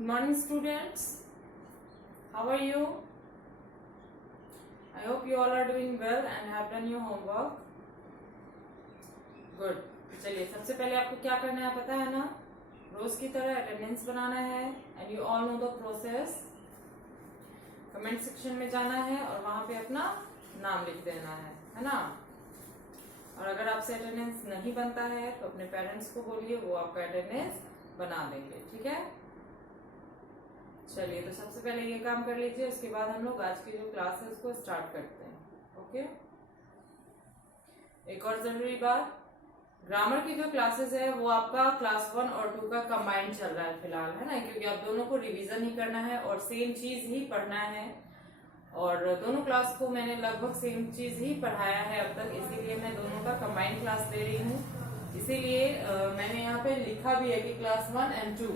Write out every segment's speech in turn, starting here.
Good morning, students. How are you? I hope you all are doing well and have done your homework. Good. चलिए सबसे पहले आपको क्या करना है पता है ना, रोज की तरह अटेंडेंस बनाना है and you all know the process. Comment section में जाना है और वहां पे अपना नाम लिख देना है ना. और अगर आपसे अटेंडेंस नहीं बनता है तो अपने पेरेंट्स को बोलिए, वो आपका अटेंडेंस बना देंगे. ठीक है. चलिए तो सबसे पहले ये काम कर लीजिए, उसके बाद हम लोग आज की जो क्लास है उसको स्टार्ट करते हैं. ओके. एक और जरूरी बात, ग्रामर की जो क्लासेस है वो आपका क्लास 1 और 2 का कंबाइंड चल रहा है फिलहाल, है ना, क्योंकि आप दोनों को रिवीजन ही करना है और सेम चीज ही पढ़ना है. और दोनों क्लास को मैंने लगभग सेम चीज ही पढ़ाया है अब तक, इसीलिए मैं दोनों का कंबाइंड क्लास दे रही हूँ. इसीलिए मैंने यहाँ पे लिखा भी है कि क्लास 1 एंड 2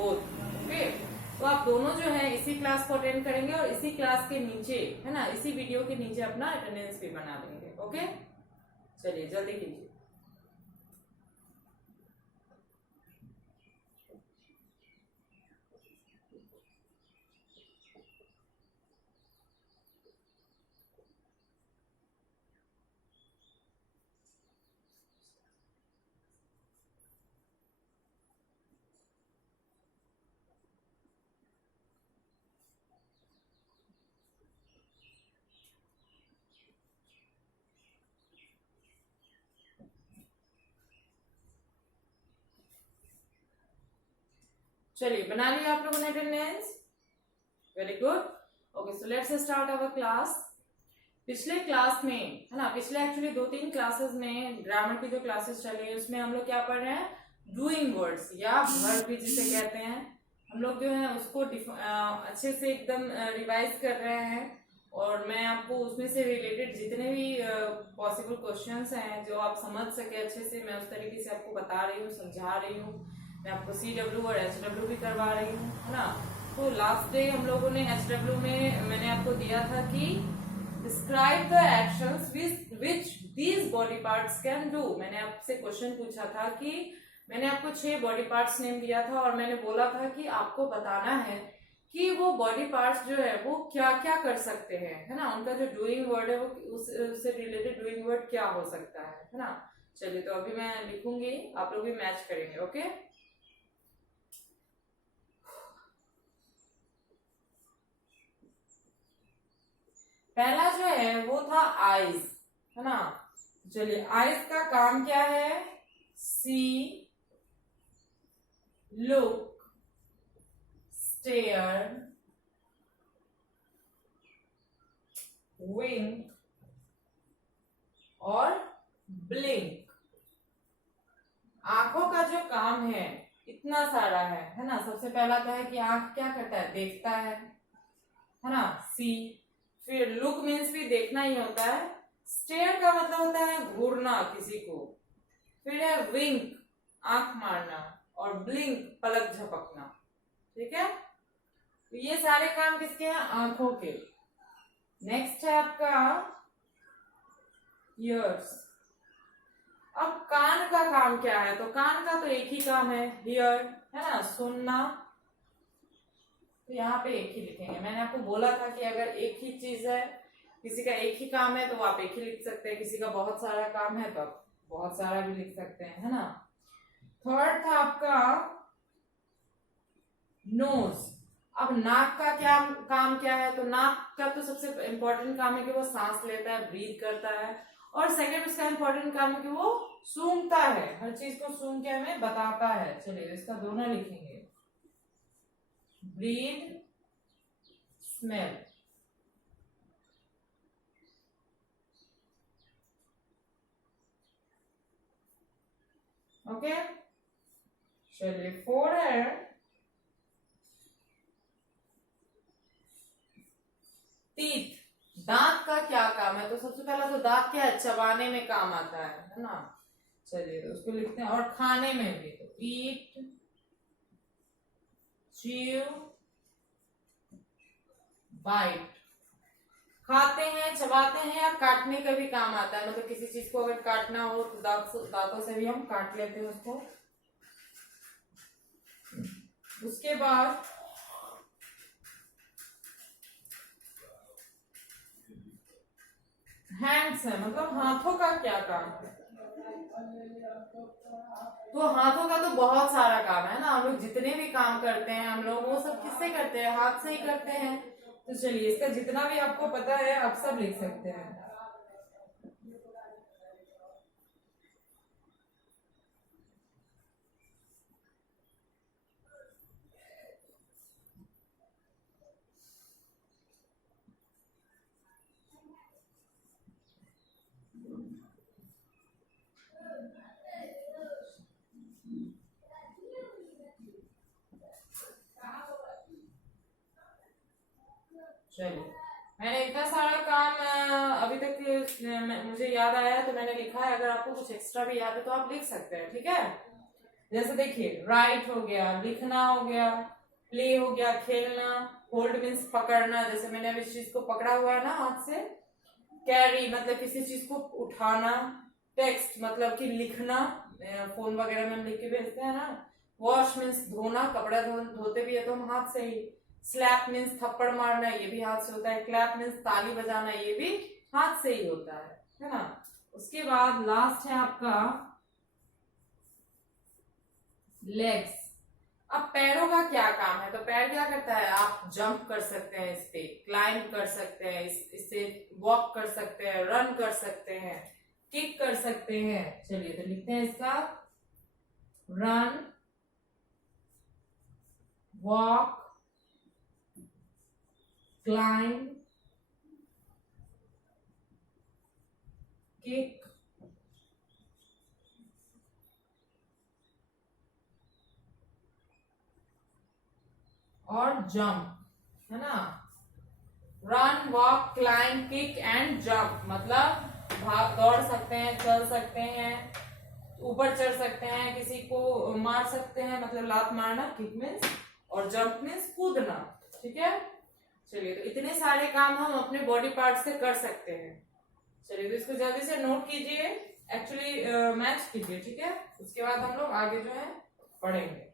बोथ. ओके. तो आप दोनों जो है इसी क्लास को अटेंड करेंगे और इसी क्लास के नीचे, है ना, इसी वीडियो के नीचे अपना अटेंडेंस भी बना देंगे. ओके. चलिए जल्दी कीजिए. चलिए बना लिया आप लोगों ने attendance. Very good. Okay, so let's start our class. पिछले क्लास में, है ना, पिछले एक्चुअली 2-3 क्लासेस में ग्रामर की जो क्लासेस चली उसमें हम लोग क्या पढ़ रहे हैं, डूइंग वर्ड्स या वर्ब भी जिसे कहते हैं, हम लोग जो है उसको अच्छे से एकदम रिवाइज कर रहे हैं. और मैं आपको उसमें से रिलेटेड जितने भी पॉसिबल क्वेश्चंस हैं जो आप समझ सके अच्छे से, मैं उस तरीके से आपको बता रही हूँ, समझा रही हूँ. मैं आपको CW और HW भी करवा रही हूँ, है ना. तो लास्ट डे हम लोगों ने HW में मैंने आपको दिया था कि describe the actions which these body parts can do. मैंने आपसे क्वेश्चन पूछा था कि मैंने आपको 6 बॉडी पार्ट्स नेम दिया था और मैंने बोला था कि आपको बताना है कि वो बॉडी पार्ट्स जो है वो क्या क्या कर सकते हैं, है ना, उनका जो डूइंग वर्ड है वो उससे रिलेटेड डूइंग वर्ड क्या हो सकता है ना. चलिए तो अभी मैं लिखूंगी, आप लोग भी मैच करेंगे. ओके. पहला जो है वो था आईज, है ना. चलिए आईज का काम क्या है, सी, लुक, स्टेयर, विंक और ब्लिंक. आंखों का जो काम है इतना सारा है ना. सबसे पहला तो है कि आंख क्या करता है, देखता है ना, सी. फिर लुक मीन्स भी देखना ही होता है. स्टेयर का मतलब होता है घूरना किसी को. फिर है विंक, आंख मारना. और ब्लिंक, पलक झपकना. ठीक है. तो ये सारे काम किसके हैं, आंखों के. नेक्स्ट है आपका ईयर्स. अब कान का काम क्या है, तो कान का तो एक ही काम है, हियर, है ना, सुनना. तो यहाँ पे एक ही लिखेंगे. मैंने आपको बोला था कि अगर एक ही चीज है, किसी का एक ही काम है तो आप एक ही लिख सकते हैं, किसी का बहुत सारा काम है तो आप बहुत सारा भी लिख सकते हैं, है ना. थर्ड था आपका नोज. अब नाक का क्या काम क्या है, तो नाक का तो सबसे इंपॉर्टेंट काम है कि वो सांस लेता है, ब्रीथ करता है. और सेकंड उसका इंपॉर्टेंट काम है कि वो सूंघता है, हर चीज को सूंघ के हमें बताता है. चलिए इसका दोनों लिखेंगे, ब्रीथ, स्मेल. ओके. चलिए 4 है टीथ. दांत का क्या काम है, तो सबसे पहला तो दांत क्या है, चबाने में काम आता है ना. चलिए तो उसको लिखते हैं. और खाने में भी तो ईट, च्यू, बाइट. खाते हैं, चबाते हैं या काटने का भी काम आता है, मतलब किसी चीज को अगर काटना हो तो दांतों से भी हम काट लेते हैं उसको. उसके बाद हैंड्स है, मतलब हाथों का क्या काम है? तो हाथों का तो बहुत सारा काम है ना, हम लोग जितने भी काम करते हैं हम लोग वो सब किससे करते हैं? हाथ से ही करते हैं। तो चलिए इसका जितना भी आपको पता है आप सब लिख सकते हैं। चलिए मैंने इतना सारा काम अभी तक मुझे याद आया है तो मैंने लिखा है। अगर आपको कुछ एक्स्ट्रा भी याद है तो आप लिख सकते हैं, ठीक है? जैसे देखिए, राइट हो गया, लिखना हो गया, प्ले हो गया, खेलना, होल्ड मीन्स पकड़ना, जैसे मैंने अभी इस चीज को पकड़ा हुआ है ना हाथ से। कैरी मतलब किसी चीज को उठाना। टेक्स्ट मतलब कि लिखना, फोन वगैरह में हम लिख के भेजते हैं ना। वॉश मीन्स धोना, कपड़ा धोते भी है तो हम हाथ से ही। स्लैप मीन्स थप्पड़ मारना, ये भी हाथ से होता है। क्लैप मीन्स ताली बजाना, ये भी हाथ से ही होता है ना। उसके बाद लास्ट है आपका लेग्स। अब पैरों का क्या काम है? तो पैर क्या करता है? आप जंप कर सकते हैं, इस पे क्लाइंब कर सकते हैं, इससे वॉक कर सकते हैं, रन कर सकते हैं, किक कर सकते हैं। चलिए तो लिखते हैं इसका, रन, वॉक, क्लाइंब, किक और जंप, है ना। Run, walk, climb, kick and jump मतलब दौड़ सकते हैं, चल सकते हैं, ऊपर चढ़ सकते हैं, किसी को मार सकते हैं मतलब लात मारना, किक मीन्स, और जंप मीन्स कूदना। ठीक है, चलिए तो इतने सारे काम हम अपने बॉडी पार्ट से कर सकते हैं। चलिए तो इसको जल्दी से नोट कीजिए, एक्चुअली मैच कीजिए, ठीक है। उसके बाद हम लोग आगे जो है पढ़ेंगे।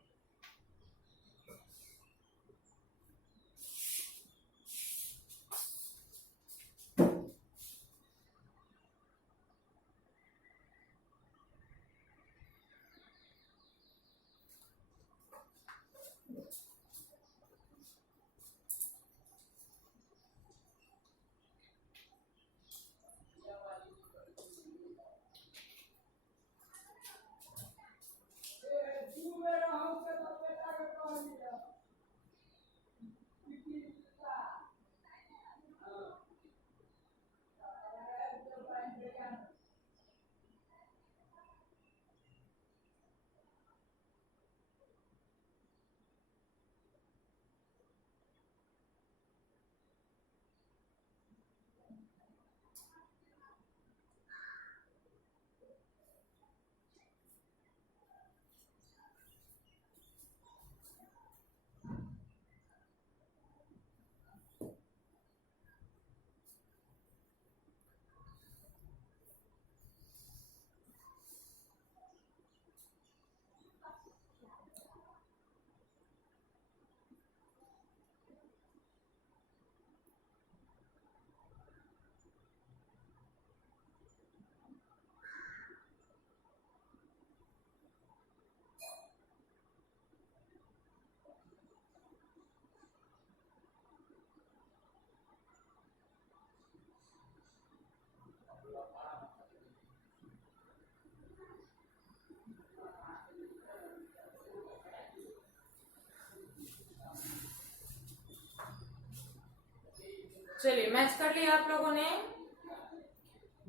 चलिए मैच कर लिया आप लोगों ने,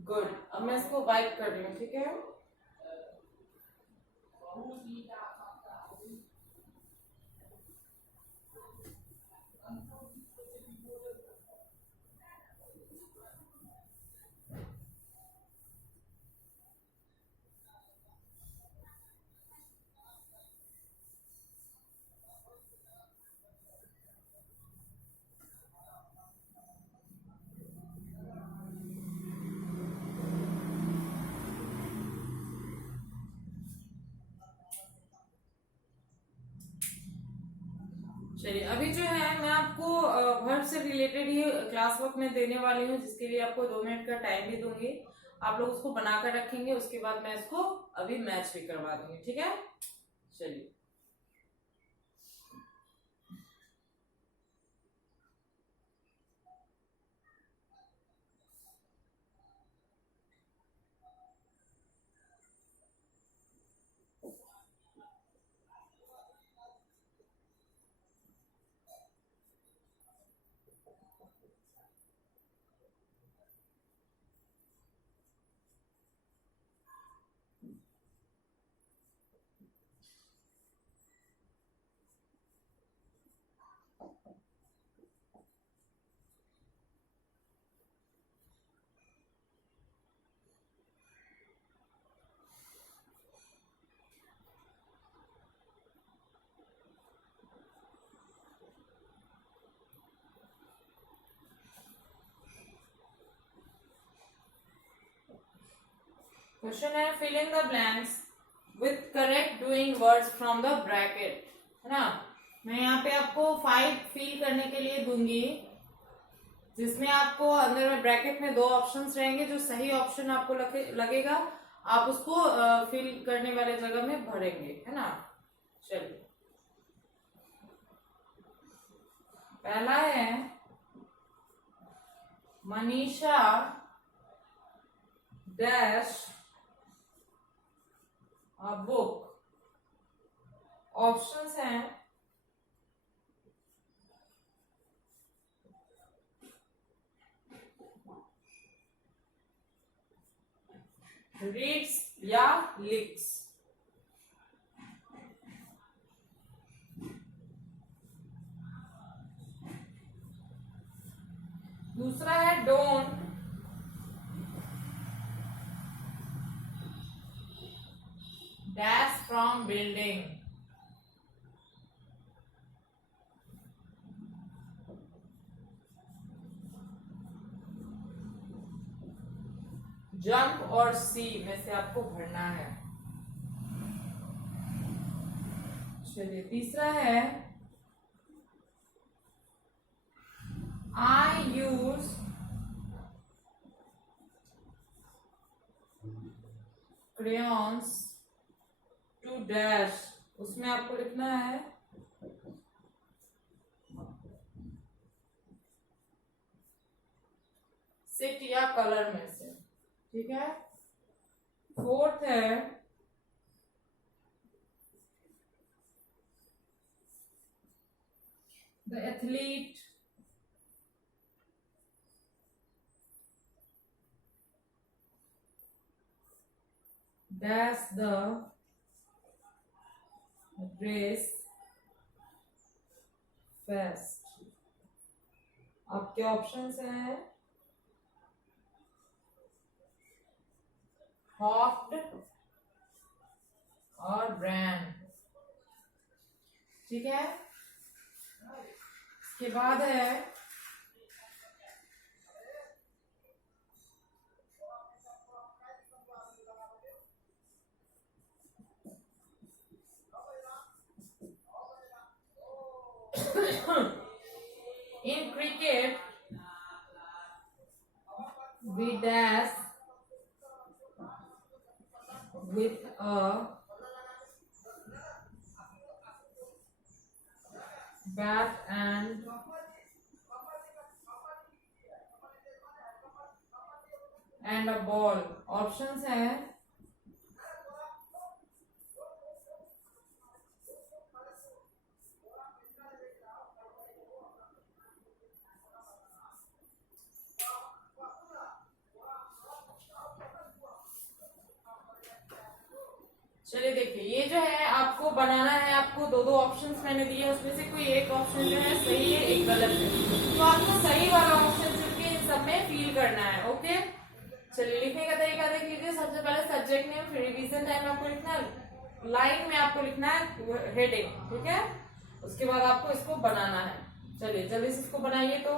गुड। अब मैं इसको वाइप कर रही हूँ, ठीक है। चलिए अभी जो है मैं आपको वर्ब से रिलेटेड ही क्लास वर्क में देने वाली हूँ, जिसके लिए आपको 2 मिनट का टाइम भी दूंगी। आप लोग उसको बनाकर रखेंगे, उसके बाद मैं इसको अभी मैच भी करवा दूंगी, ठीक है। चलिए क्वेश्चन है fill in the blanks with correct doing words from the bracket, है ना। मैं यहाँ पे आपको 5 फिल करने के लिए दूंगी, जिसमें आपको अंदर में ब्रैकेट में 2 ऑप्शंस रहेंगे। जो सही ऑप्शन आपको लगेगा आप उसको फिल करने वाले जगह में भरेंगे, है ना। चलिए पहला है मनीषा डैश बुक। ऑप्शंस हैं रीड्स या लिक्स। दूसरा है don't dash from building. Jump और सी में से आपको भरना है। चलिए तीसरा है आई यूज crayons टू डैश। उसमें आपको लिखना है सिट या कलर में से, ठीक है। फोर्थ है the athlete dash the race fest. आपके ऑप्शंस हैं हॉट और ब्रांड, ठीक है। इसके बाद है in cricket we dash with a bat and a ball। Options हैं चलिए देखिए, ये जो है आपको बनाना है। आपको 2 ऑप्शंस मैंने दिए, उसमें से कोई एक ऑप्शन जो है सही है, एक गलत है। तो आपको सही वाला ऑप्शन चुन के इन सब में फिल करना है, ओके। चलिए लिखने का तरीका देख लीजिए। सबसे पहले सब्जेक्ट नेम, फिर रिवीजन टाइम आपको लिखना है, लाइन में आपको लिखना है हेडिंग, ठीक है। उसके बाद आपको इसको बनाना है। चलिए जल्दी से इसको बनाइए। तो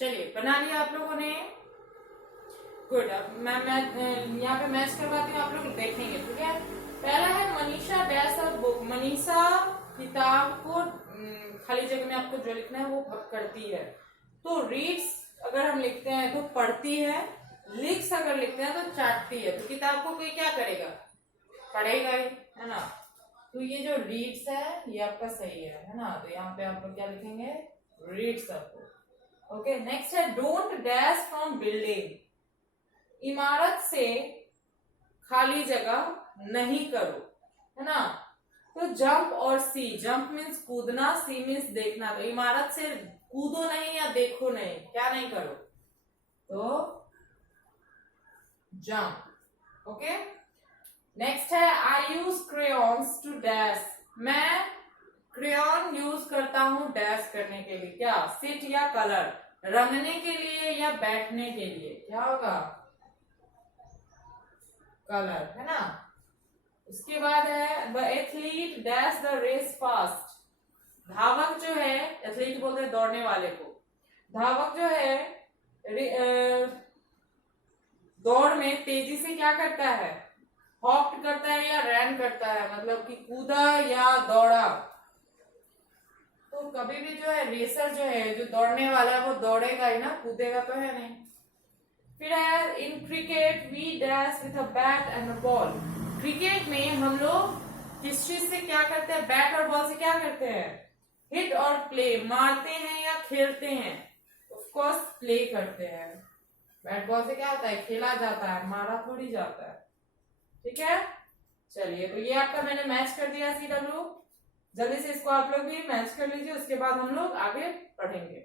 चलिए बना लिया आप लोगों ने। गुड। अब मैं यहाँ पे मैच करवाती हूँ, आप लोग देखेंगे, ठीक है। पहला है Manisha dash a book. Manisha किताब को खाली जगह में आपको जो लिखना है वो करती है। तो रीड्स अगर हम लिखते हैं तो पढ़ती है, लिख्स अगर लिखते हैं तो चाटती है। तो किताब को कोई क्या करेगा, पढ़ेगा ही, है ना। तो ये जो रीड्स है ये आपका सही है ना। तो यहाँ पे आप लोग क्या लिखेंगे, रीड्स आपको। ओके, नेक्स्ट है डोंट डैश फ्रॉम बिल्डिंग। इमारत से खाली जगह नहीं करो, है ना। तो जंप और सी, जंप मीन्स कूदना, सी मीन्स देखना। तो इमारत से कूदो नहीं या देखो नहीं, क्या नहीं करो, तो जंप। ओके, नेक्स्ट है आई यूज क्रेयॉन्स टू डैश। मैं क्रेयॉन यूज करता हूं डैश करने के लिए, क्या, सिट या कलर, रंगने के लिए या बैठने के लिए, क्या होगा, कलर, है ना। उसके बाद है the athlete dash the race fast. धावक जो है, एथलीट बोलते हैं दौड़ने वाले को, धावक जो है दौड़ में तेजी से क्या करता है, हॉप्ड करता है या रैन करता है, मतलब कि कूदा या दौड़ा। तो कभी भी जो है रेसर जो है, जो दौड़ने वाला है, वो दौड़ेगा ही ना, कूदेगा तो है नहीं। फिर है in cricket we dash with a bat and a ball. Cricket में हम लोग किस चीज से क्या करते हैं, बैट और बॉल से क्या करते हैं, हिट और प्ले, मारते हैं या खेलते हैं, ऑफ कोर्स प्ले करते हैं। बैट बॉल से क्या होता है, खेला जाता है, मारा थोड़ी जाता है, ठीक है। चलिए, तो ये आपका मैंने मैच कर दिया CW। जल्दी से इसको आप लोग भी मैच कर लीजिए, उसके बाद हम लोग आगे पढ़ेंगे।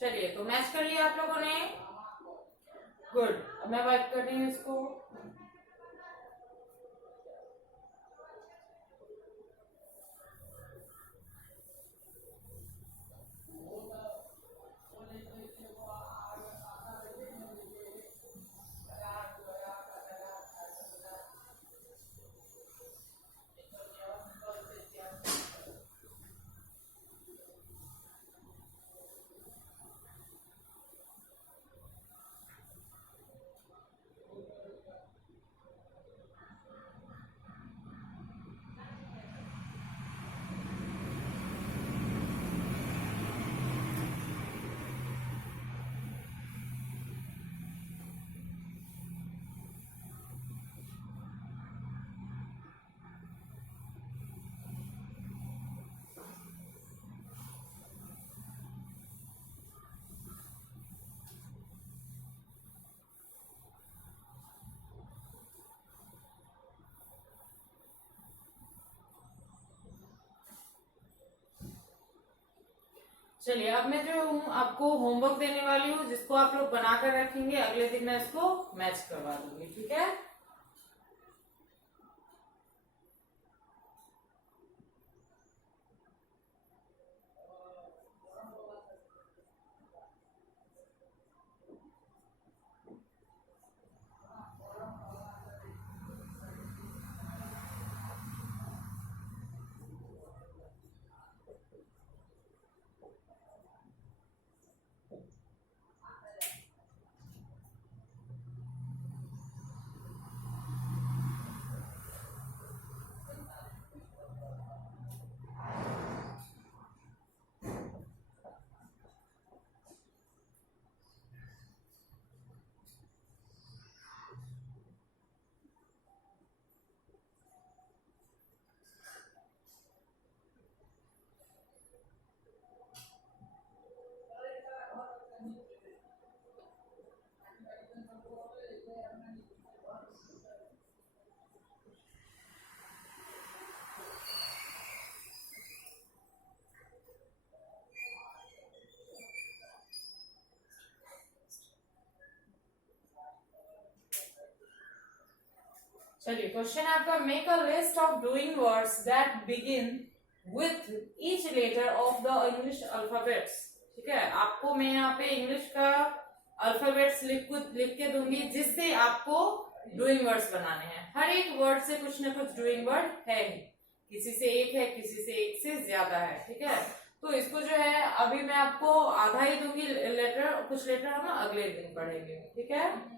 चलिए, तो मैच कर लिया आप लोगों ने। गुड। अब मैं वाइप कर रही हूँ इसको। चलिए, अब मैं जो हूँ आपको होमवर्क देने वाली हूँ, जिसको आप लोग बनाकर रखेंगे, अगले दिन मैं इसको मैच करवा दूंगी, ठीक है। चलिए क्वेश्चन है आपका, make a list of doing words that begin with each letter of the English alphabets. ठीक है, आपको मैं यहाँ पे इंग्लिश का अल्फाबेट्स लिख के दूंगी जिससे आपको डूइंग वर्ड्स बनाने हैं। हर एक वर्ड से कुछ ना कुछ डूइंग वर्ड है ही, किसी से एक है, किसी से एक से ज्यादा है। ठीक है, तो इसको जो है अभी मैं आपको आधा ही दूंगी लेटर, कुछ लेटर हम अगले दिन पढ़ेंगे। ठीक है,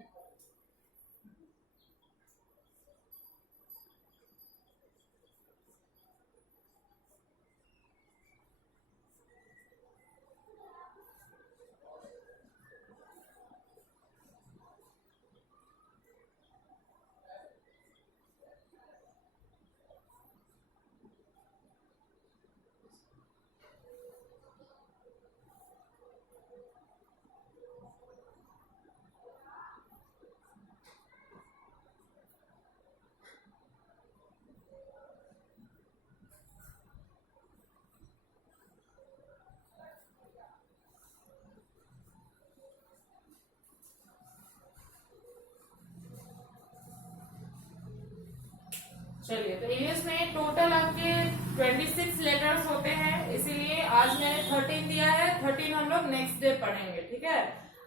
चलिए तो इंग्लिश में टोटल आपके 26 लेटर्स होते हैं, इसीलिए आज मैंने 13 दिया है। 13 हम लोग नेक्स्ट डे पढ़ेंगे। ठीक है,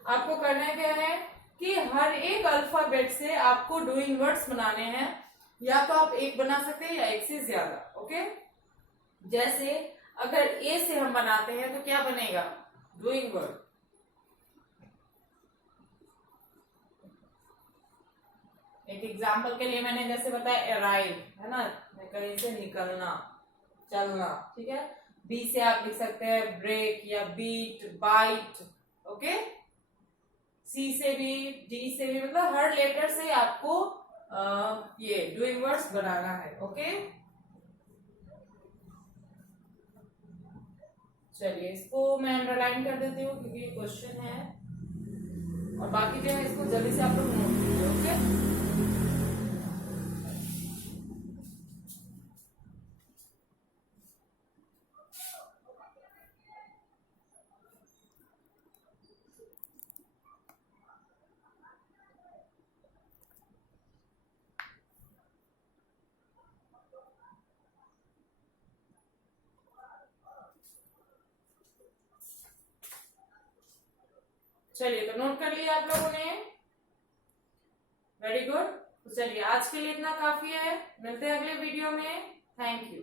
आपको करना क्या है कि हर एक अल्फाबेट से आपको डूइंग वर्ड्स बनाने हैं, या तो आप एक बना सकते हैं या एक से ज्यादा। ओके, जैसे अगर ए से हम बनाते हैं तो क्या बनेगा, डूइंग वर्ड। एक एग्जाम्पल के लिए मैंने जैसे बताया अराइव, है ना, कहीं से निकलना, चलना। ठीक है, बी से आप लिख सकते हैं ब्रेक या बीट, बाइट। ओके, सी से भी, डी से भी, मतलब हर लेटर से आपको ये डूइंग वर्ड्स बनाना है। ओके, चलिए इसको मैं अंडरलाइन कर देती हूँ क्योंकि ये क्वेश्चन है, और बाकी जो है इसको जल्दी से आप लोग नोट कीजिए। ओके, चलिए तो नोट कर लिया आप लोगों ने, वेरी गुड। तो चलिए आज के लिए इतना काफी है, मिलते हैं अगले वीडियो में। Thank you.